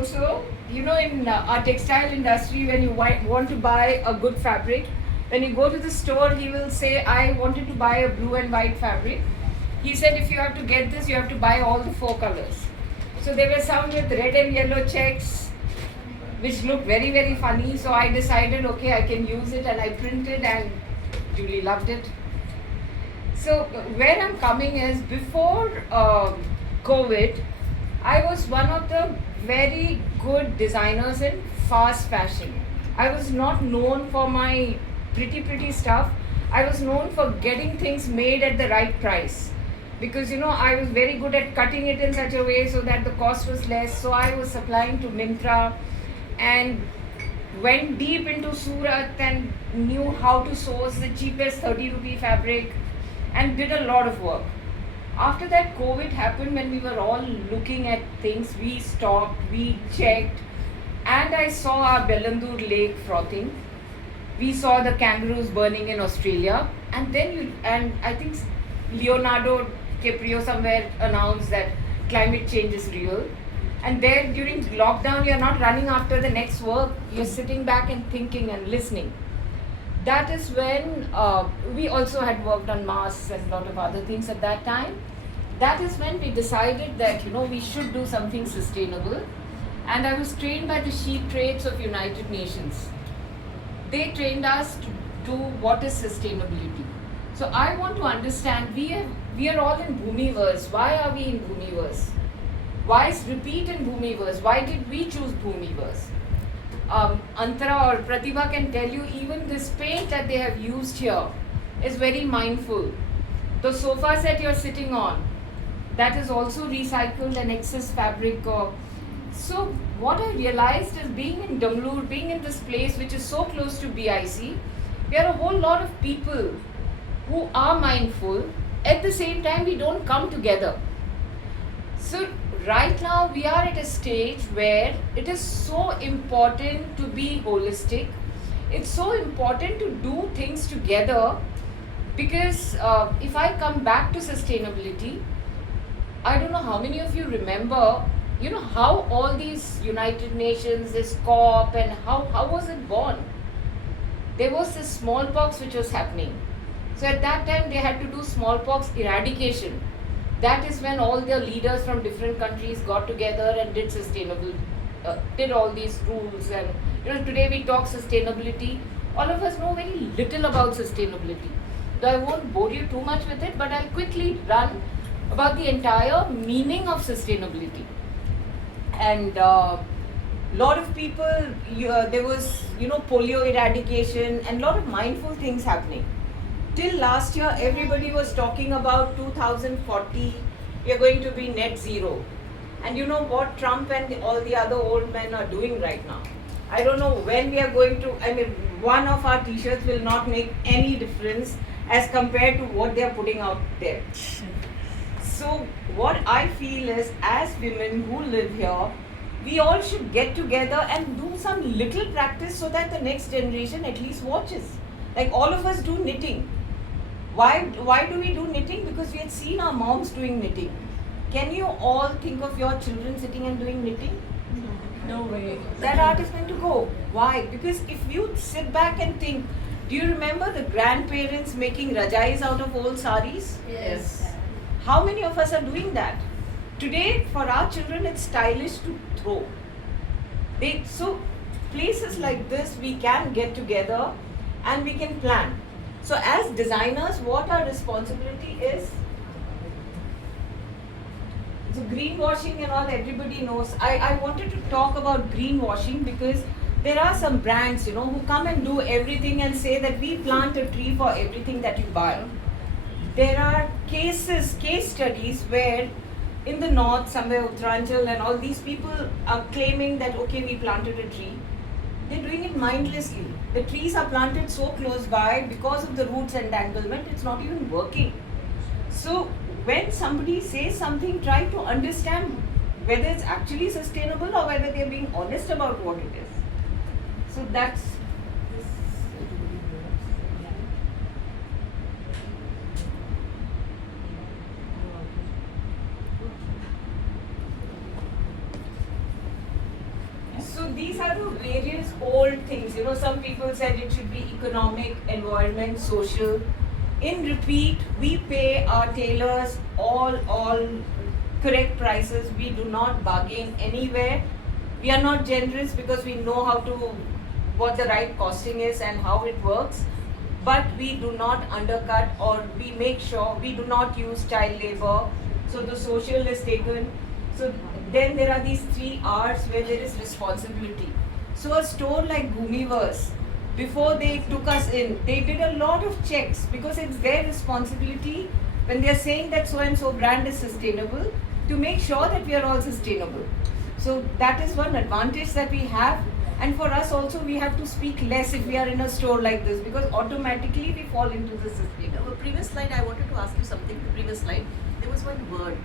also, in our textile industry, when you want to buy a good fabric, when you go to the store, he will say, I wanted to buy a blue and white fabric. He said, if you have to get this, you have to buy all the 4 colors. So there were some with red and yellow checks, which looked very, very funny. So I decided, okay, I can use it, and I printed, and Julie loved it. So where I'm coming is, before COVID, I was one of the very good designers in fast fashion. I was not known for my pretty stuff. I was known for getting things made at the right price, because I was very good at cutting it in such a way so that the cost was less. So I was supplying to Myntra and went deep into Surat and knew how to source the cheapest 30 rupee fabric and did a lot of work. After that, COVID happened, when we were all looking at things, we stopped, we checked, and I saw our Bellandur lake frothing. We saw the kangaroos burning in Australia, and I think Leonardo DiCaprio somewhere announced that climate change is real. And there, during lockdown, you're not running after the next work, you're sitting back and thinking and listening. That is when we also had worked on masks and a lot of other things at that time. That is when we decided that we should do something sustainable. And I was trained by the Sheep Trades of United Nations. They trained us to do what is sustainability. So I want to understand, we are all in Bhumiverse. Why are we in Bhumiverse? Why is repeat in Bhumiverse? Why did we choose Bhumiverse? Antara or Pratibha can tell you, even this paint that they have used here is very mindful. The sofa set you're sitting on, that is also recycled and excess fabric. So what I realized is, being in Damlur, being in this place which is so close to BIC, we are a whole lot of people who are mindful. At the same time, we don't come together. So right now we are at a stage where it is so important to be holistic. It's so important to do things together, because if I come back to sustainability, I don't know how many of you remember, how all these United Nations, this COP, and how was it born? There was this smallpox which was happening. So at that time they had to do smallpox eradication. That is when all the leaders from different countries got together and did did all these rules. And today we talk sustainability. All of us know very little about sustainability. So I won't bore you too much with it, but I'll quickly run about the entire meaning of sustainability. And lot of people, there was polio eradication and lot of mindful things happening. Till last year, everybody was talking about 2040, we are going to be net zero. And you know what Trump and all the other old men are doing right now? I don't know when we are going to, one of our t-shirts will not make any difference as compared to what they are putting out there. So what I feel is, as women who live here, we all should get together and do some little practice so that the next generation at least watches. Like all of us do knitting. Why do we do knitting? Because we had seen our moms doing knitting. Can you all think of your children sitting and doing knitting? No way. That art is going to go. Why? Because if you sit back and think, do you remember the grandparents making rajais out of old saris? Yes. How many of us are doing that? Today, for our children, it's stylish to throw. So places like this, we can get together and we can plan. So as designers, what our responsibility is? So greenwashing and all, everybody knows. I wanted to talk about greenwashing because there are some brands, who come and do everything and say that we plant a tree for everything that you buy. There are case studies where in the north, somewhere Uttaranchal and all, these people are claiming that, okay, we planted a tree. They're doing it mindlessly. The trees are planted so close by, because of the roots entanglement, it's not even working. So when somebody says something, try to understand whether it's actually sustainable or whether they're being honest about what it is. So that's these are the various old things. You know, some people said it should be economic, environment, social. In repeat, we pay our tailors all correct prices. We do not bargain anywhere. We are not generous because we know what the right costing is and how it works. But we do not undercut, or we make sure we do not use child labor. So the social is taken. So then there are these 3 R's where there is responsibility. So a store like Bhumiverse, before they took us in, they did a lot of checks because it's their responsibility when they're saying that so and so brand is sustainable to make sure that we are all sustainable. So that is one advantage that we have. And for us also, we have to speak less if we are in a store like this because automatically we fall into the sustainable. The previous slide, I wanted to ask you something. The previous slide, there was one word